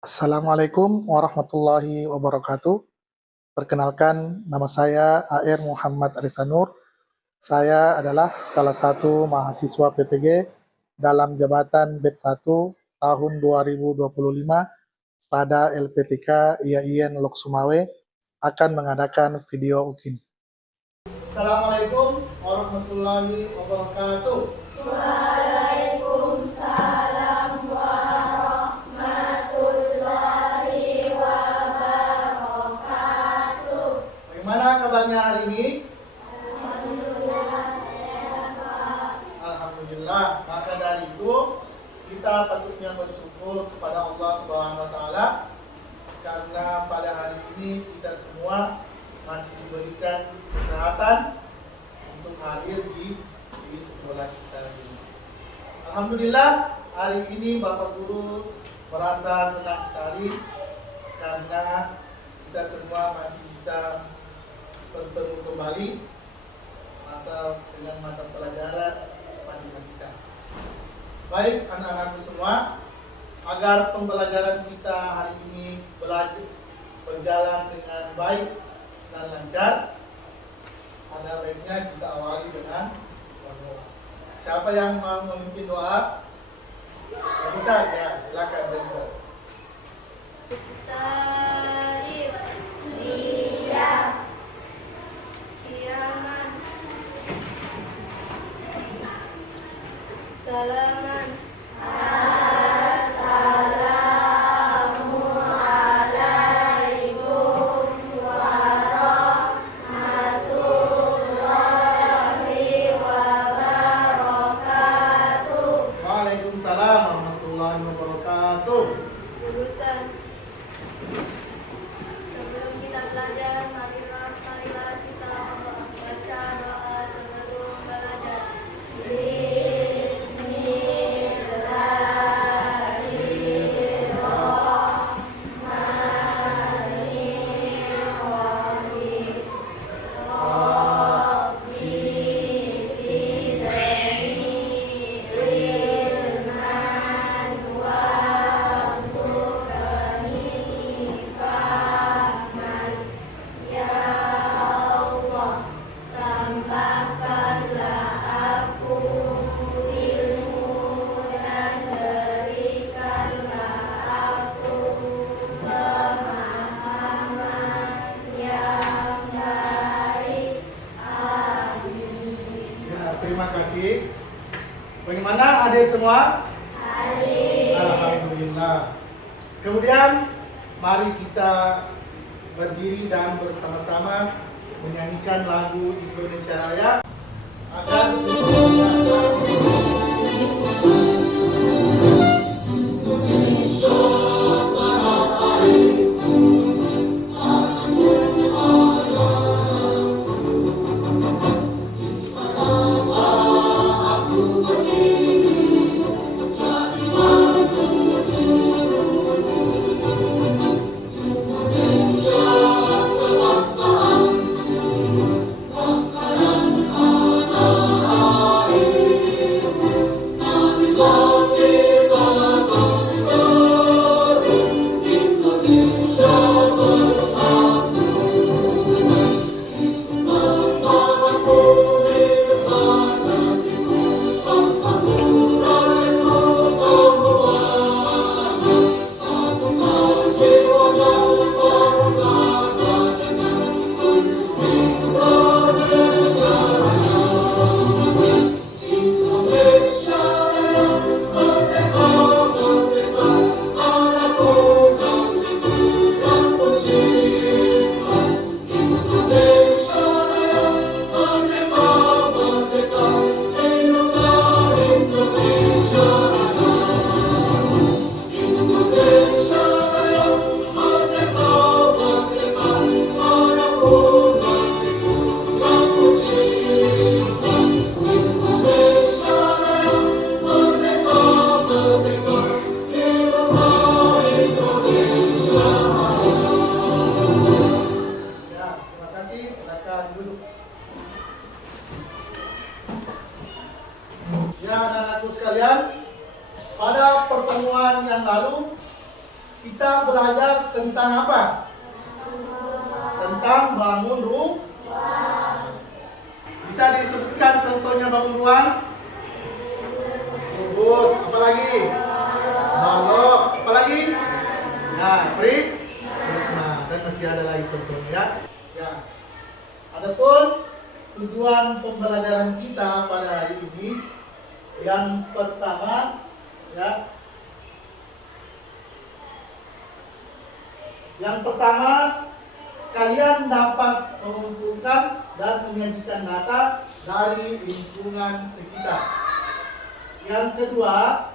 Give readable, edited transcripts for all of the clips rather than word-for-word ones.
Assalamualaikum warahmatullahi wabarakatuh. Perkenalkan, nama saya AR Muhammad Arisanur. Saya adalah salah satu mahasiswa PTG dalam jabatan BED 1 tahun 2025 pada LPTK IAIN Lok Sumawe akan mengadakan video UKIN. Assalamualaikum warahmatullahi wabarakatuh. Waalaikumsalam warahmatullahi wabarakatuh. Bagaimana kabarnya hari ini? Alhamdulillah. Maka dari itu kita patutnya bersyukur kepada Allah Subhanahu wa taala karena pada hari ini kita semua masih diberikan kesehatan untuk hadir di sekolah kita ini. Alhamdulillah, hari ini Bapak Guru merasa senang sekali karena kita semua masih bisa bertemu kembali dengan mata pelajaran matematika. Baik anak-anakku semua, agar pembelajaran kita hari ini berjalan dengan baik dan lancar, ada baiknya kita awali dengan berdoa. Siapa yang mau memimpin doa? Bisa ya, silakan Benzo. Tarif, diam, kiaman, salaman, assalamualaikum warahmatullahi wabarakatuh. Waalaikumsalam warahmatullahi wabarakatuh. Jurusan. Sebelum kita belajar, marilah kita baca doa sebelum belajar. Bismillahirrahmanirrahim. Rabbi zidni ilman warzuqni fahman. Ya Allah, tambahkanlah aku ilmu dan berikanlah aku pemahaman yang baik. Amin. Ya, terima kasih. Bagaimana adik semua? Amin. Alhamdulillah. Kemudian mari kita berdiri dan bersama-sama menyanyikan lagu Indonesia Raya agar kita belajar tentang apa? Tentang bangun rumah. Bisa disebutkan contohnya bangun ruang? Bus, apalagi? Balok, apalagi? Nah, nah, dan masih ada lagi contohnya. Ya. Adapun tujuan pembelajaran kita pada hari ini, yang pertama, ya. Yang pertama, kalian dapat mengumpulkan dan menyajikan data dari lingkungan sekitar. Yang kedua,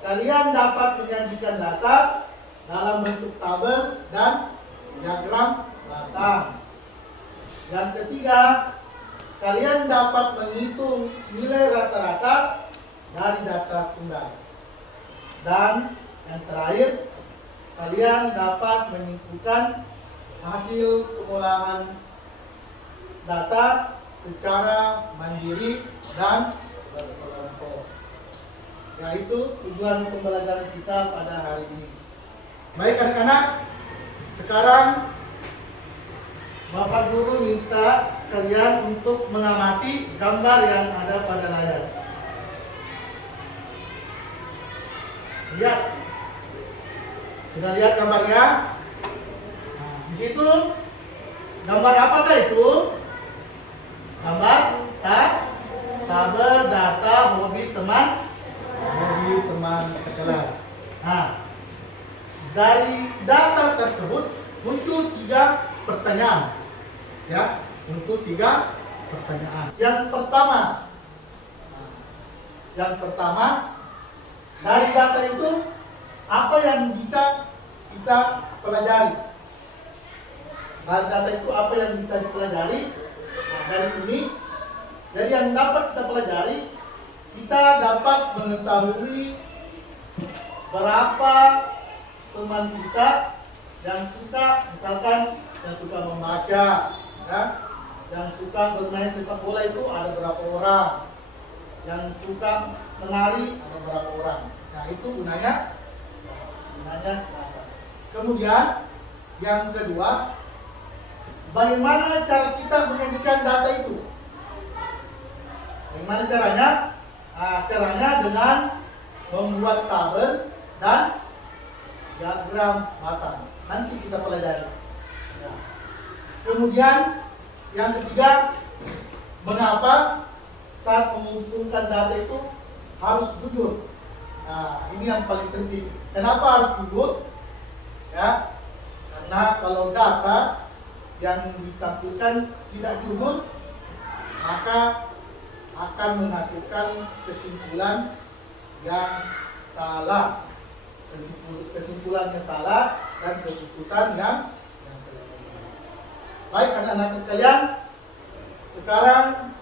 kalian dapat menyajikan data dalam bentuk tabel dan diagram batang. Yang ketiga, kalian dapat menghitung nilai rata-rata dari data tunggal. Dan yang terakhir, kalian dapat menyimpulkan hasil pengolahan data secara mandiri dan berkelompok. Yaitu tujuan pembelajaran kita pada hari ini. Baik anak-anak, sekarang Bapak Guru minta kalian untuk mengamati gambar yang ada pada layar. Lihat. Sudah lihat gambarnya? Nah, di situ gambar apakah itu? Gambar tabel data hobi teman sekelas. Nah, dari data tersebut muncul 3 pertanyaan. Ya, muncul 3 pertanyaan. Yang pertama, dari data itu apa yang bisa kita pelajari? Dari data itu apa yang bisa dipelajari? Nah, dari sini, dari yang dapat kita pelajari, kita dapat mengetahui berapa teman kita yang suka, misalkan yang suka membaca, ya, yang suka bermain sepak bola itu ada berapa orang, yang suka menari ada berapa orang. Nah, itu gunanya. Kemudian yang kedua, bagaimana cara kita menyajikan data itu? Bagaimana caranya? Caranya dengan membuat tabel dan diagram batang. Nanti kita pelajari. Ya. Kemudian yang ketiga, mengapa saat mengumpulkan data itu harus jujur? Nah, ini yang paling penting. Kenapa harus jujur? Ya, karena kalau data yang ditampilkan tidak jujur, maka akan menghasilkan kesimpulan yang salah. Kesimpulannya salah dan keputusan yang baik. Anak-anak sekalian, sekarang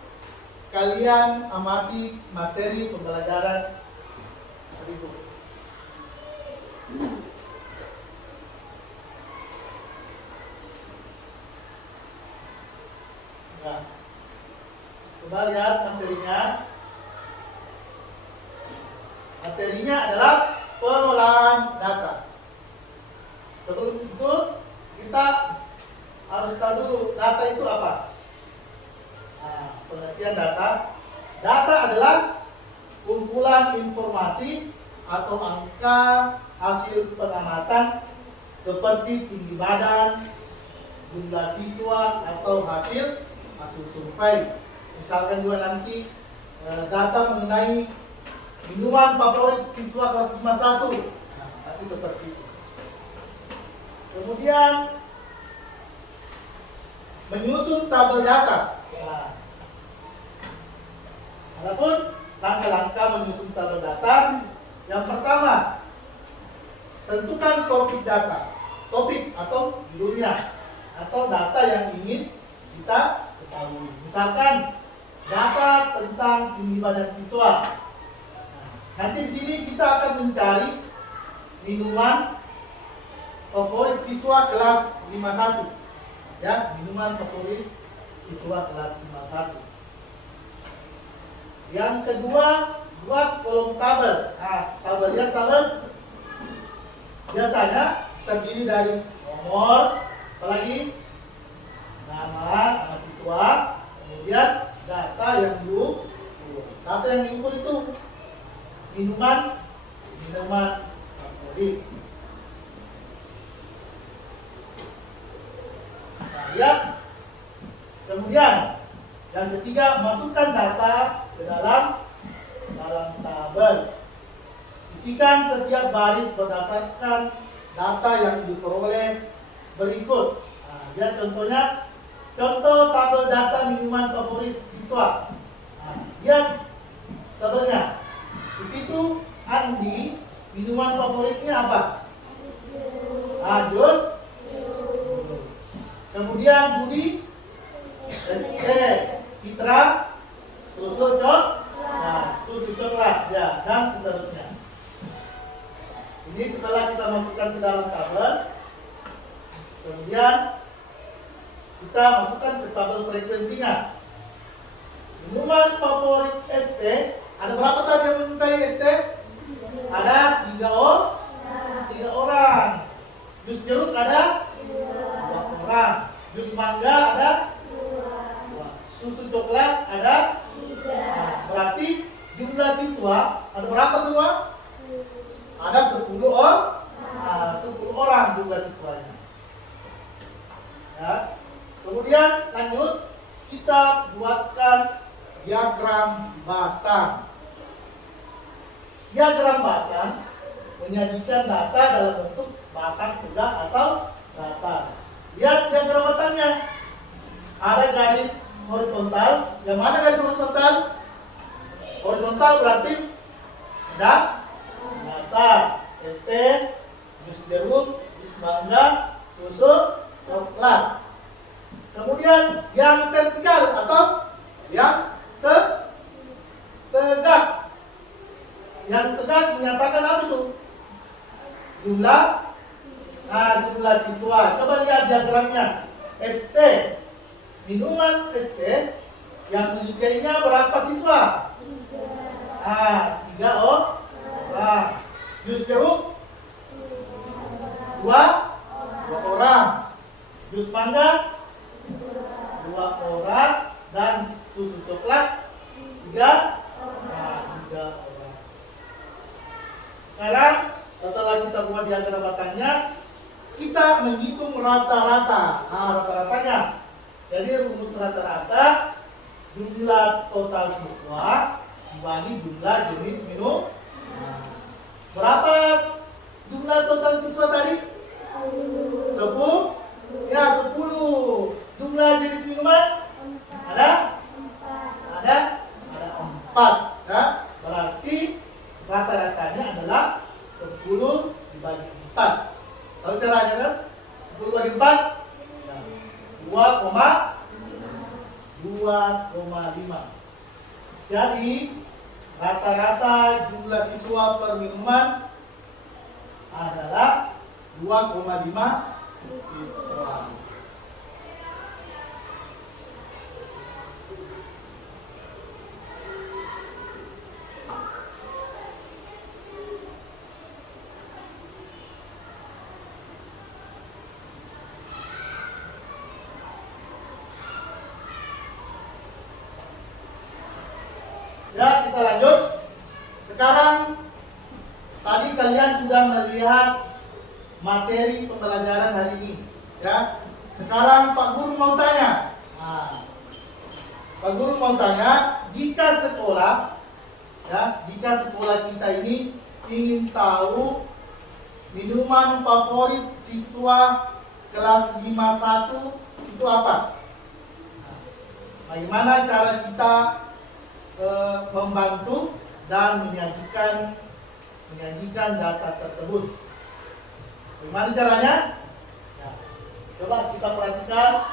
kalian amati materi pembelajaran berikut. Nah, coba lihat materinya. Materinya adalah pengolahan data. Sebelum itu kita harus tahu dulu data itu apa. Nah, pengertian data. Data adalah kumpulan informasi atau angka hasil pengamatan seperti tinggi badan, jumlah siswa atau hasil survei. Misalkan juga nanti data mengenai minuman favorit siswa kelas 51. Nah, tapi seperti itu. Kemudian menyusun tabel data. Nah, adapun langkah-langkah menyusun tabel data, yang pertama, tentukan topik data. Topik atau judulnya atau data yang ingin kita ketahui. Misalkan data tentang tinggi badan siswa. Nanti di sini kita akan mencari minuman favorit siswa kelas 51. Ya, minuman favorit siswa kelas 51. Yang kedua, buat kolom tabel. Nah, tabel. biasanya terdiri dari nomor, apalagi nama siswa, kemudian data yang diukur. Data yang diukur itu minuman favorit. Nah, lihat. Kemudian yang ketiga, masukkan data ke dalam tabel. Isikan setiap baris berdasarkan data yang diperoleh berikut. Nah, lihat contohnya, contoh tabel data minuman favorit siswa. Nah, lihat tabelnya. Di situ Andi, minuman favoritnya apa? Jus. Kemudian Budi, es teh. Citra, susu coklat, ya, dan seterusnya. Ini setelah kita masukkan ke dalam tabel, kemudian kita masukkan ke tabel frekuensinya. Minuman favorit ST, ada berapa tadi yang menyukai ST? Ada 3 orang. Jus jeruk ada 2 orang. Jus mangga ada 2. Susu coklat ada 3. Nah, berarti jumlah siswa ada berapa semua? Ada 10 orang. 10 orang jumlah siswanya. Ya. Kemudian lanjut, kita buatkan diagram batang. Diagram batang menyajikan data dalam bentuk batang tegak atau datar. Lihat diagram batangnya. Ada garis horizontal. Yang mana garis horizontal? Horizontal berarti datar. ST, jus jeruk, jus mangga, susu coklat. Kemudian yang vertikal atau yang tegak. Yang tegak menyatakan apa itu? Jumlah siswa. Coba lihat diagramnya. ST, minuman ST yang menyukainya berapa siswa? 3 orang. Jus jeruk 2 orang. Jus mangga 2 orang, dan susu coklat 3 orang. Sekarang setelah kita buat diagram batangnya, kita menghitung rata-rata. Rata-ratanya. Jadi rumus rata-rata jumlah total siswa dibagi jumlah jenis minum. Berapa jumlah total siswa tadi? 10. Ya, 10. Jumlah jenis minuman? Ada 4. Ya. Berarti rata-ratanya adalah 10 dibagi 4. Tahu caranya kan? 10 bagi 4? 2,5. Jadi rata-rata jumlah siswa per minuman adalah 2,5 siswa. Ya, kita lanjut. Sekarang tadi kalian sudah melihat materi pembelajaran hari ini, ya. Sekarang Pak Guru mau tanya. Pak Guru mau tanya, jika sekolah kita ini ingin tahu minuman favorit siswa kelas 51 itu apa? Bagaimana cara kita membantu dan menyajikan data tersebut? Bagaimana caranya? Ya, coba kita perhatikan.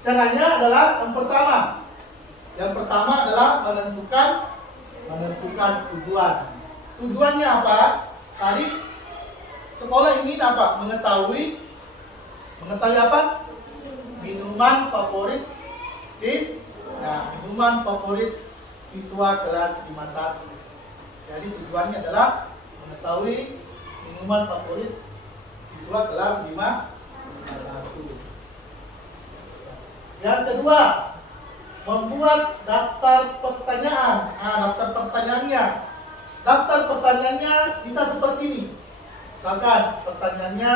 Caranya adalah yang pertama adalah menentukan tujuan. Tujuannya apa? Tadi sekolah ingin apa? Mengetahui apa? Minuman favorit Nah, minuman favorit siswa kelas 51. Jadi tujuannya adalah mengetahui minuman favorit siswa kelas 51. Yang kedua, membuat daftar pertanyaan. Daftar pertanyaannya bisa seperti ini. Misalkan pertanyaannya,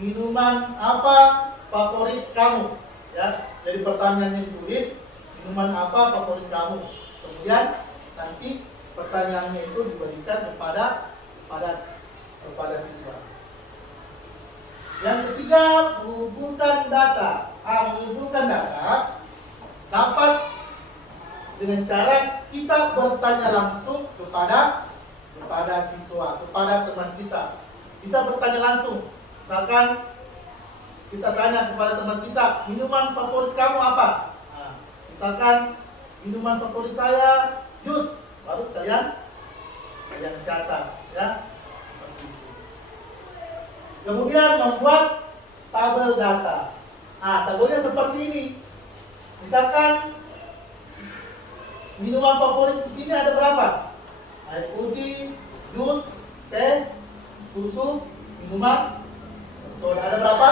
minuman apa favorit kamu? Ya, jadi pertanyaannya ditulis, minuman apa favorit kamu? Kemudian nanti pertanyaannya itu diberikan kepada siswa. Yang ketiga, mengumpulkan data. Mengumpulkan data dapat dengan cara kita bertanya langsung kepada siswa, kepada teman kita. Bisa bertanya langsung. Misalkan kita tanya kepada teman kita, minuman favorit kamu apa? Nah, misalkan minuman favorit saya jus, baru kalian catat, ya. Kemudian membuat tabel data. Tabelnya seperti ini. Misalkan minuman favorit di sini ada berapa? Air putih, jus, teh, susu, minuman soda ada berapa?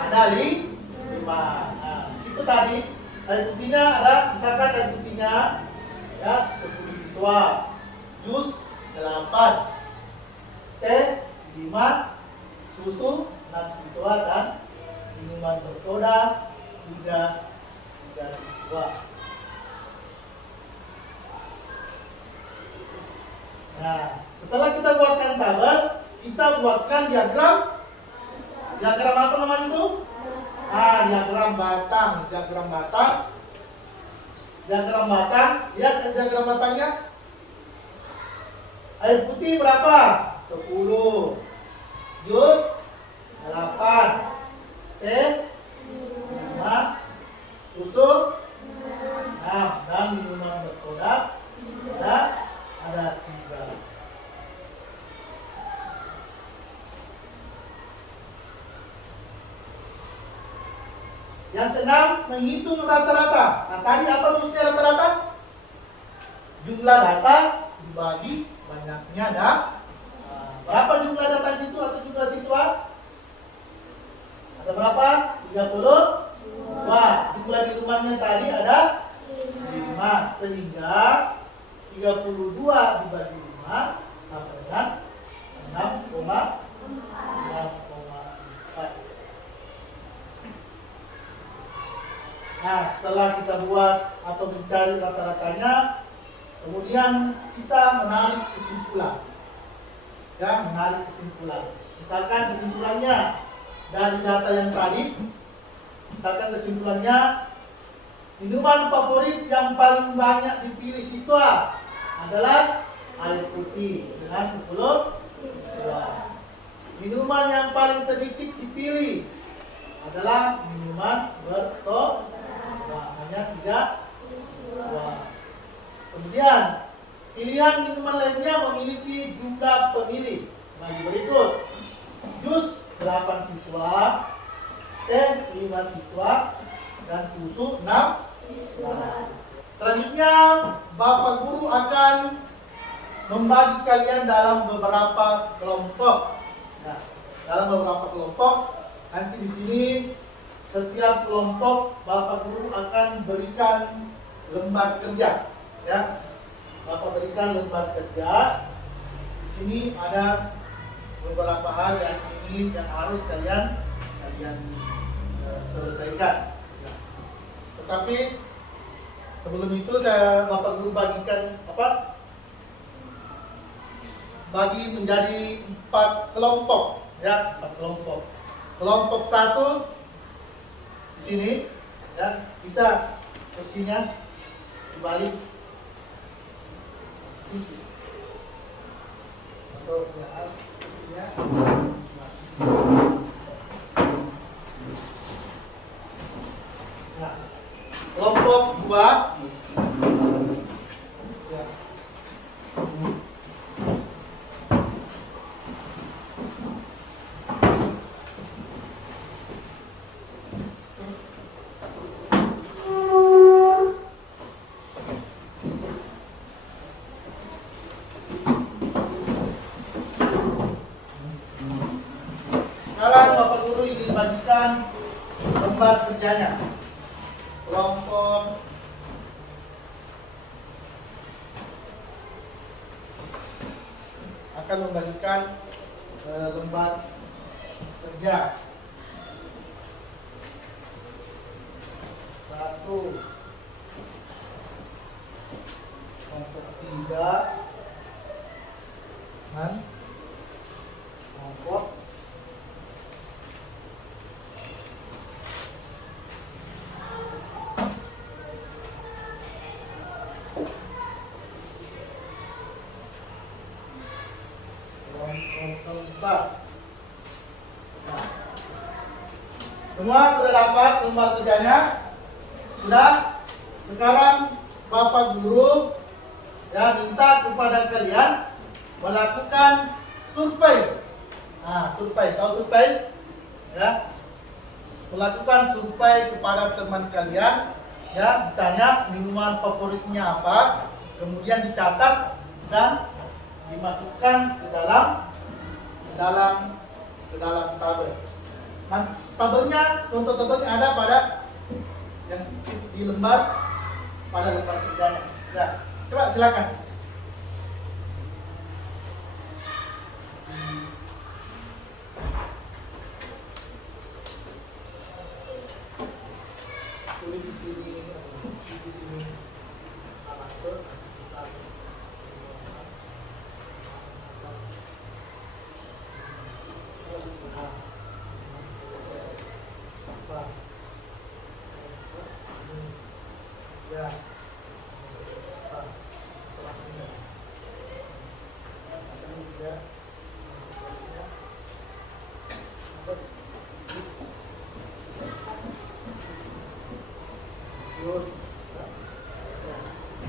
Ada 5. Nah, itu tadi air putihnya ada, misalkan air putihnya ya 10 siswa, jus 8, teh 5, susu 6 siswa dan minuman bersoda 3 siswa. Nah, setelah kita buatkan tabel, kita buatkan diagram. Diagram apa namanya itu? Diagram batang. Lihat diagram batangnya. Air putih berapa? 10. Jus 8. Teh 5. Susu 6. Dan minuman bersoda ada 3. Yang keenam, menghitung rata-rata. Nah, tadi apa rumusnya rata-rata? Jumlah data dibagi banyaknya berapa jumlah data itu atau jumlah siswa? Ada berapa? 32. Jumlah minumannya tadi ada 5. Sehingga 32 dibagi 5 sama dengan 6,4. Nah, setelah kita buat atau mencari rata-ratanya, kemudian kita menarik kesimpulan. Ya, menarik kesimpulan. Misalkan kesimpulannya dari data yang tadi, misalkan kesimpulannya, minuman favorit yang paling banyak dipilih siswa adalah air putih dengan 10 siswa. Minuman yang paling sedikit dipilih adalah minuman bersoda, hanya 3 siswa. Kemudian pilihan minuman lainnya memiliki jumlah pemilih bagi berikut: jus 8 siswa, teh 5 siswa, dan susu 6 siswa. Selanjutnya, Bapak Guru akan membagi kalian dalam beberapa kelompok. Nah, dalam beberapa kelompok, nanti di sini setiap kelompok Bapak Guru akan berikan lembar kerja. Ya, Bapak berikan lembar kerja. Di sini ada beberapa hal yang harus kalian selesaikan. Ya. Tetapi sebelum itu Bapak Guru bagikan bagi menjadi 4 kelompok, ya, 4 kelompok. Kelompok 1 di sini, ya, bisa posisinya dibalik. Atau ya. Nah, kelompok 2 ya. kelompok akan membagikan lembar kerja. Satu, kelompok 3 dan kelompok 4. Nah, semua sudah dapat lembar kerjanya? Sudah? Sekarang Bapak Guru ya minta kepada kalian melakukan survei. Nah, survei, tahu survei? Ya. Melakukan survei kepada teman kalian, ya, ditanya minuman favoritnya apa, kemudian dicatat dan dimasukkan ke dalam tabel. Nah, tabelnya, contoh tabelnya ada pada yang di lembar pada lembar kerjanya. Ya, coba silakan. Tulis di sini, di sini. Ya.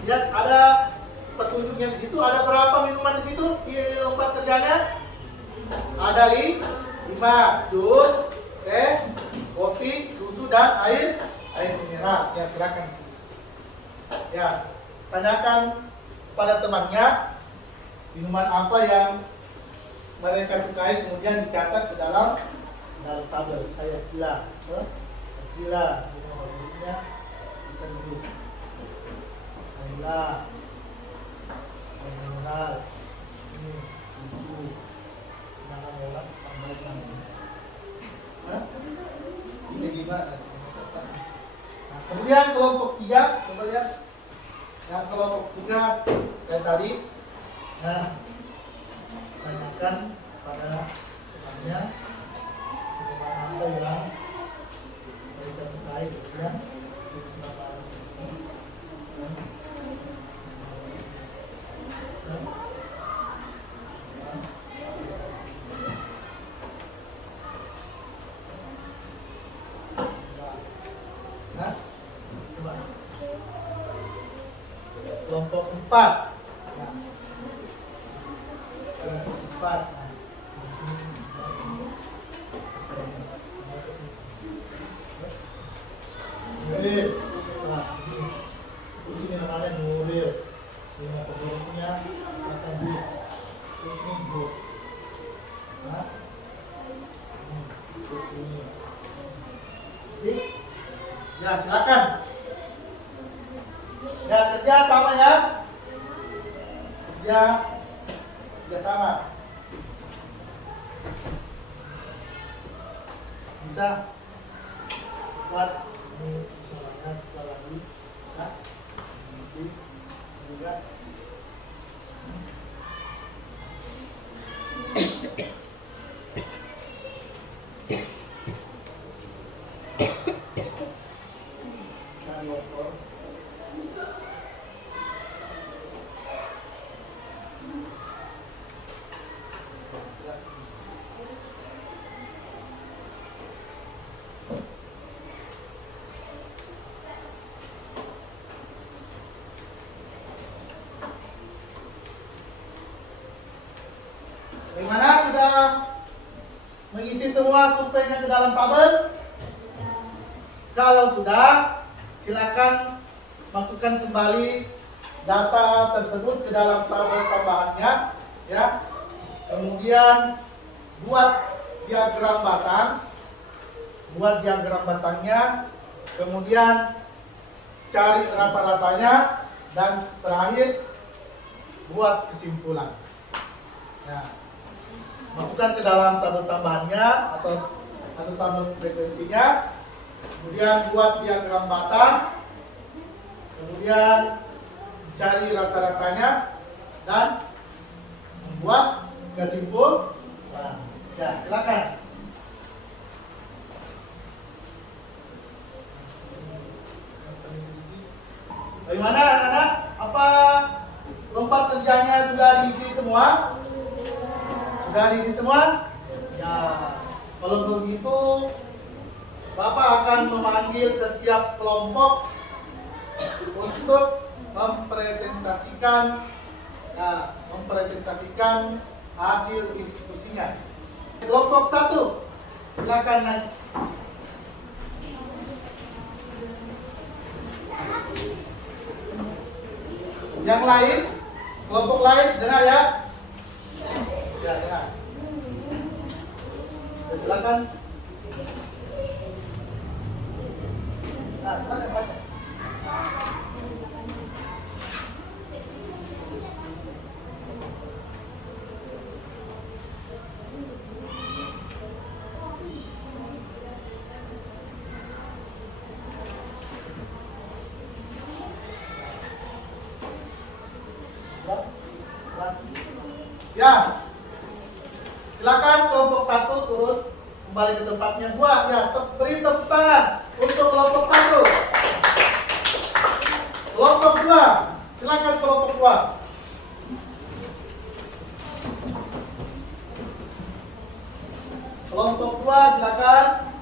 Lihat ada petunjuknya di situ. Ada berapa minuman di situ di lembar kerjanya? Ada 5 jus, teh, kopi, susu dan air mineral. Ya, silakan. Ya, tanyakan pada temannya minuman apa yang mereka sukai, kemudian dicatat ke dalam tabel. Saya gila minuman favoritnya kita dulu. Gila mineral ini susu makan orang tambahkan. Ini gimana? Nah, kemudian kelompok 3, coba lihat. Yang kelompok 3 kayak tadi. Nah, tanyakan pada temannya minuman apa yang mereka sukai, kemudian kelompok 4. Nah, kelompok 4. Nulir. Nah, di sini namanya nulir. Ini favoritnya akan di sini bro. Nah, ini. Jadi, ya silakan. Ya, kerja sama ya. Kerja sama. Bisa buat ini soalnya kita lagi ya. Nanti juga bagaimana, sudah mengisi semua surveinya ke dalam tabel? Kalau sudah, silakan masukkan kembali data tersebut ke dalam tabel tambahannya, ya. Kemudian buat diagram batang, kemudian cari rata-ratanya, dan terakhir buat kesimpulan. Nah, masukkan ke dalam tabel tambahannya atau tabel frekuensinya, kemudian buat diagram batang, kemudian cari rata-ratanya dan membuat kesimpulan. Ya, silakan. Bagaimana anak-anak? Apa lompat kerjanya sudah diisi semua? Sudah diisi semua? Ya, kalau begitu Bapak akan memanggil setiap kelompok untuk mempresentasikan hasil diskusinya. Kelompok 1, silakan naik. Yang lain, kelompok lain dengar ya. Ya, dengar. Silakan. Nah, baca. Ya, silakan kelompok 1 turun kembali ke tempatnya. Buat ya, beri tepuk tangan untuk kelompok 1. Kelompok 2, silakan kelompok 2. Kelompok 2, silakan.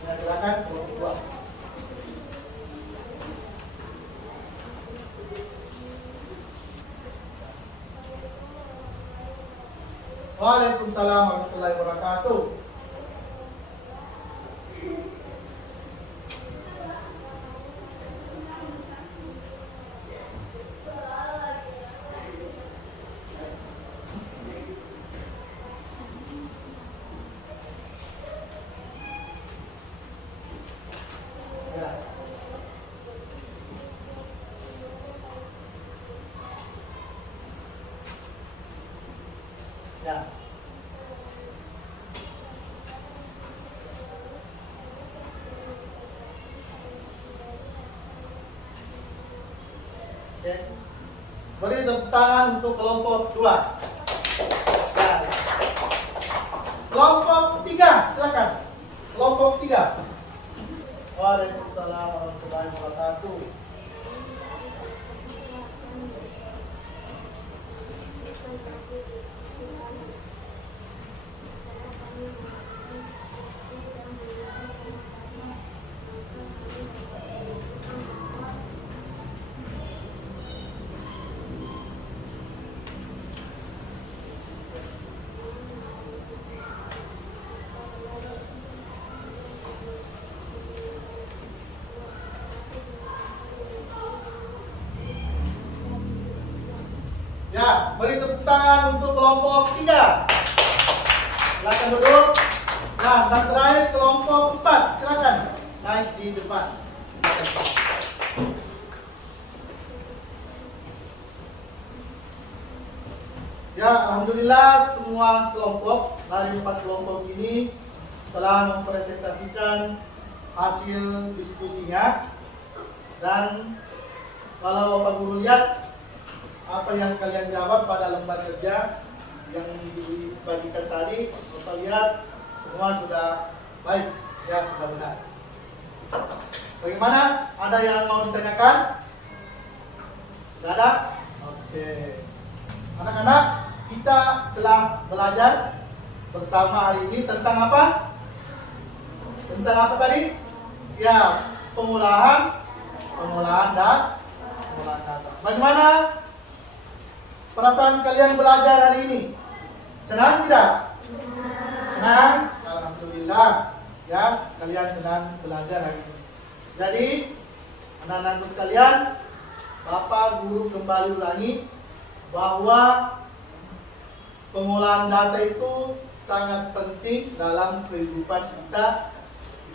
Ya, silakan kelompok 2. Waalaikumsalam warahmatullahi wabarakatuh. Ya. Ya. Oke. Beri tepuk tangan untuk kelompok 2. Ya. Kelompok 3, silakan. Kelompok 3. Waalaikumsalam warahmatullahi wabarakatuh. Ya, beri tepuk tangan untuk kelompok 3. Silakan duduk. Nah, dan terakhir kelompok 4. Silakan naik di depan. Ya, alhamdulillah semua kelompok dari 4 kelompok ini telah mempresentasikan hasil diskusinya. Dan kalau Bapak Guru lihat apa yang kalian jawab pada lembar kerja yang dibagikan tadi, Bapak lihat semua sudah baik, ya, sudah benar. Bagaimana? Ada yang mau ditanyakan? Tidak ada? Oke. Anak-anak, kita telah belajar bersama hari ini tentang apa? Tentang apa tadi? Ya, pengolahan data. Bagaimana perasaan kalian belajar hari ini? Senang tidak? Senang? Alhamdulillah. Ya, kalian senang belajar hari ini. Jadi, anak-anakku sekalian, Bapak Guru kembali ulangi bahwa pengolahan data itu sangat penting dalam kehidupan kita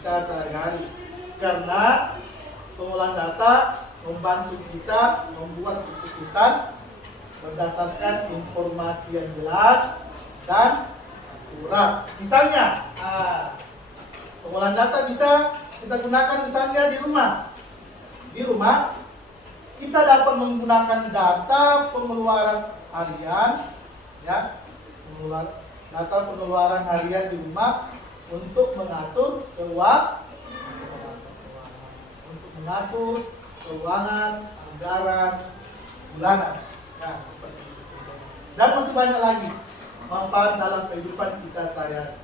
sehari-hari. Karena pengolahan data membantu kita membuat keputusan berdasarkan informasi yang jelas dan akurat. Misalnya, pengolahan data bisa kita gunakan misalnya di rumah. Di rumah kita dapat menggunakan data pengeluaran harian, ya, data pengeluaran harian di rumah untuk mengatur keuangan, anggaran bulanan. Nah, seperti itu. Dan masih banyak lagi manfaat dalam kehidupan kita sehari-hari.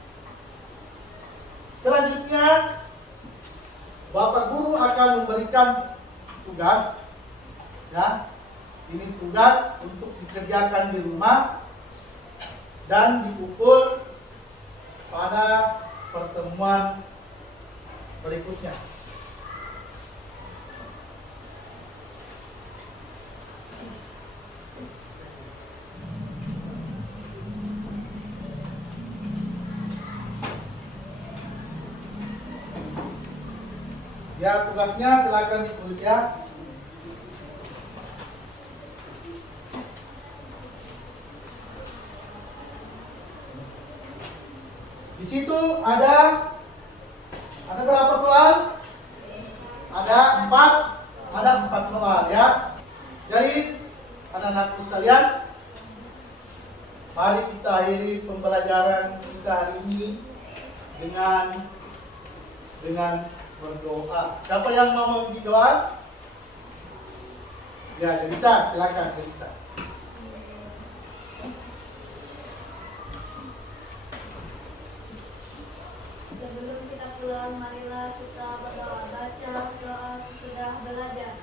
Selanjutnya, Bapak Guru akan memberikan tugas, ya, ini tugas untuk dikerjakan di rumah dan dipukul pada pertemuan berikutnya. Ya, tugasnya silakan ditulis ya. Di situ ada berapa soal? Ada 4 soal ya. Jadi anak-anakku sekalian, mari kita akhiri pembelajaran kita hari ini dengan berdoa. Siapa yang mau memberi doa? Ya, bisa, silakan, bisa. Sebelum kita pulang, marilah kita berdoa. Baca doa sudah belajar.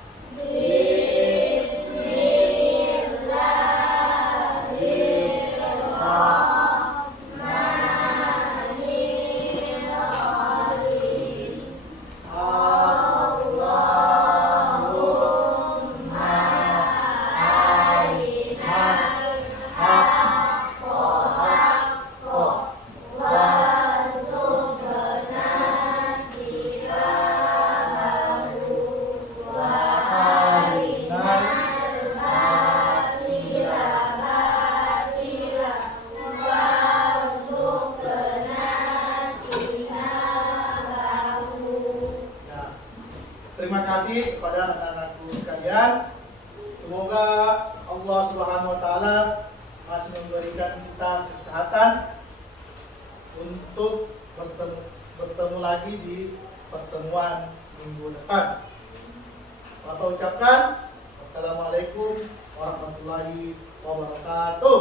Terima kasih kepada anak-anakku sekalian. Semoga Allah Subhanahu wa taala masih memberikan kita kesehatan untuk bertemu lagi di pertemuan minggu depan. Bapak ucapkan Assalamualaikum warahmatullahi wabarakatuh.